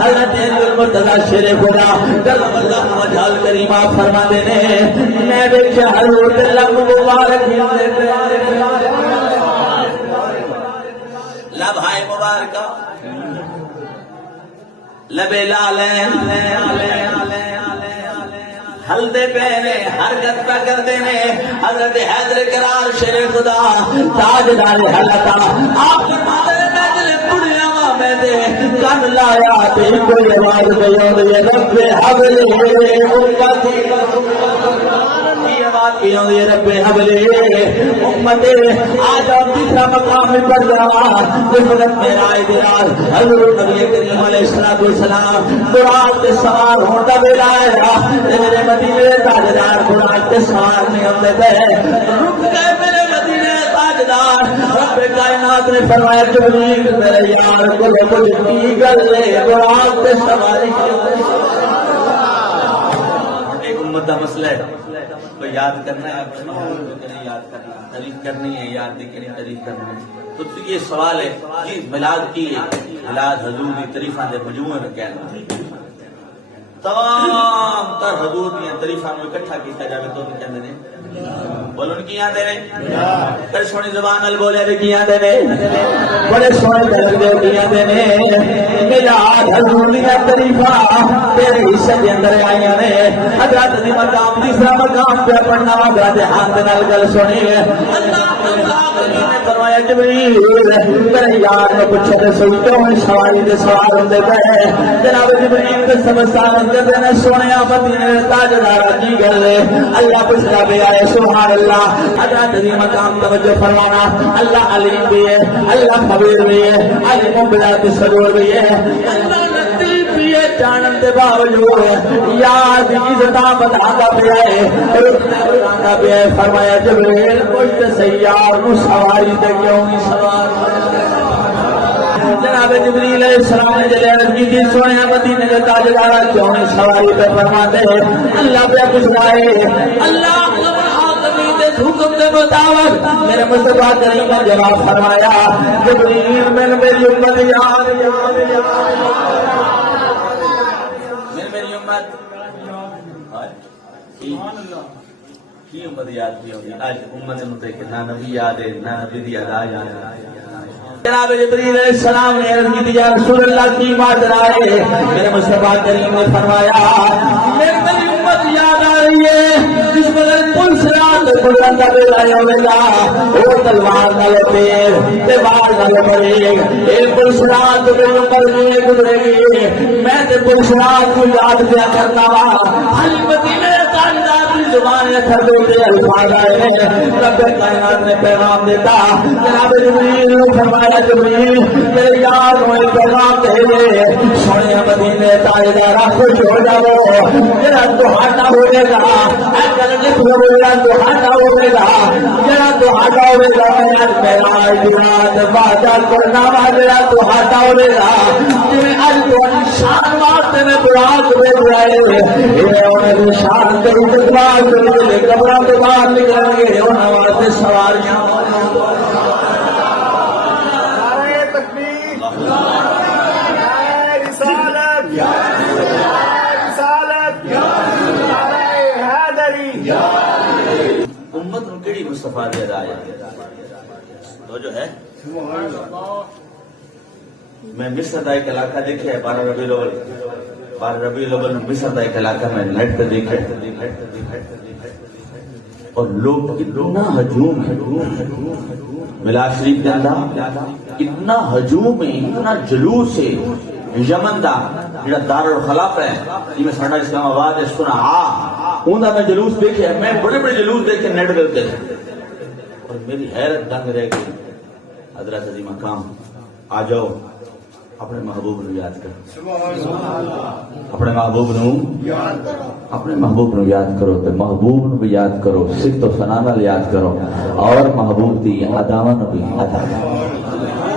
حضرت المرتضی شیر خدا کرم اللہ وجہہ کریمہ فرما دینے میں دیکھا حضور دے لب مبارک لب ہائے مبارکہ لبے لالین ہلدے پہنے حرکت پہ کر دینے حضرت حیدر کرار شیر خدا تاجدار حلتا آپ فرماتے میں دل پڑیا میں دے کن لایا تے کوئی آواز بیان یہ رب حبلے امتی یہ رب حبلے امتے آج آپ تیسرا مقام پر جاوا جسمت میرا ادراز حضور نبی کریم علیہ السلام قرآن کے سوار ہوتا بیلا ہے میرے مدینے تاجدار قرآن کے سوار نہیں ہوتے تھے رک گئے میرے مدینے تاجدار رب کائنات نے فرمایا جبریل میرے یار کو کچھ کی گل لے قرآن کے سواری ایک امت کا مسئلہ ہے کو یاد کرنا ہے یاد کرنا تعریف کرنی ہے یاد نہیں کرنی تعریف کرنی ہے تو یہ سوال ہے کہ میلاد کی میلاد حضور کی تعریفاں دے مجموعے میں کہنا تمام تر حضور کی تعریفاں کو اکٹھا کیتا جاوے تو کہندے نے بولن کی آندے نے تے سونی زبان نال بولے تے کی آندے نے بڑے سونے دل دے کی آندے نے میلاد حضور دی تعریفاں تیرے حصے دے اندر آئیاں نے حضرت دی مقام تیسرا مقام پہ پڑھنا حضرت ہاتھ نال گل سنی اللہ نے فرمایا جبریل میرے یار نے پوچھا تے سوئی کیوں سواری دے سوال ہوندے پے جناب جبریل تے سمجھدار کہندے نے سونیا مدینے تاجدار کی گل ہے اللہ پوچھدا پیا ہے سبحان اللہ حضرت دی مقام توجہ فرمانا اللہ علیم بھی ہے اللہ خبیر بھی ہے علیم بذات الصدور بھی ہے اللہ لطیف بھی ہے جانن دے باوجود یاد عزتاں بتاتا پیا ہے بتاتا پیا ہے فرمایا جبریل پوچھ سیار نو سواری تے کیوں نہیں سوار جناب جبریل علیہ السلام نے جلے عرض کی تھی سونے مدینے کے تاجدار کیوں نہیں سواری پہ فرماتے ہیں اللہ پہ گزرائے اللہ حکم کے مطابق میرے مصطفیٰ کریم نے جواب فرمایا جبریل میں میری امت یاد میری امت کی امت یاد بھی ہوگی آج امت مطلب کہ نہ نبی یاد ہے نہ نبی دی ادا یاد ہے جناب جبریل علیہ السلام نے عرض کی یا رسول اللہ کی ماجرا ہے میرے مصطفیٰ کریم نے فرمایا میری امت یاد آ رہی ہے جس بدل پل سرات بلند بلائے ہوئے گا وہ تلوار نہ لپیر تیوار نہ لپرے ایک پل سرات میرے اوپر میں گزرے گی میں تے پل سرات کو یاد کیا کرتا ہوا علی مدینے تاجدار کی زبان اثر دیتے الفاظ آئے رب کائنات نے پیغام دیتا جناب جبریل نے فرمایا جبریل میرے یار ہوئے پیغام دے دے سونے مدینے تاجدار خوش ہو جاؤ میرا دہاڑا ہوئے گا میرا دہاڑا ہوئے گا میرا دہاڑا ہوئے گا میرا جرات بادل کرنا میرا دہاڑا ہوئے گا جنہیں آج دعا شان واسطے میں دعا کرے جائے انہیں شان کرو دعا کرے قبروں کے باہر نکلیں گے انہیں واسطے سواریاں امت ان کیڑی مصطفیٰ دے رہا تو جو ہے میں مصر کا ایک علاقہ دیکھا ہے 12 ربیع الاول مصر کا ایک علاقہ میں نیٹ پہ دیکھا اور لوگ اتنا ہجوم ہے میلاد شریف کے اندر اتنا ہجوم ہے اتنا جلوس ہے یمن دا جڑا دار الخلافہ ہے جی میں ساڈا اسلام آباد ہے سنا اوندا میں جلوس دیکھے میں بڑے بڑے جلوس دیکھے نیٹ دے تے اور میری حیرت دنگ رہ گئی حضرت عظیم مقام آ جاؤ اپنے محبوب نو یاد کرو اپنے محبوب نو یاد کرو تے محبوب نو بھی یاد کرو صرف تو ثنا نال یاد کرو اور محبوب دی اداواں نو بھی ادا کرو